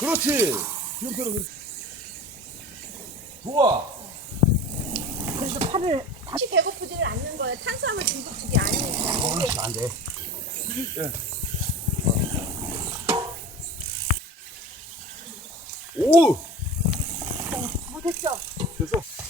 그렇지. 형태로 그렇지. 좋아. 그래서 팔을 다시 배고프지를 않는 거예요. 탄수화물 중독식이 아니니까. 안 돼. 예. 오! 됐죠? 됐어.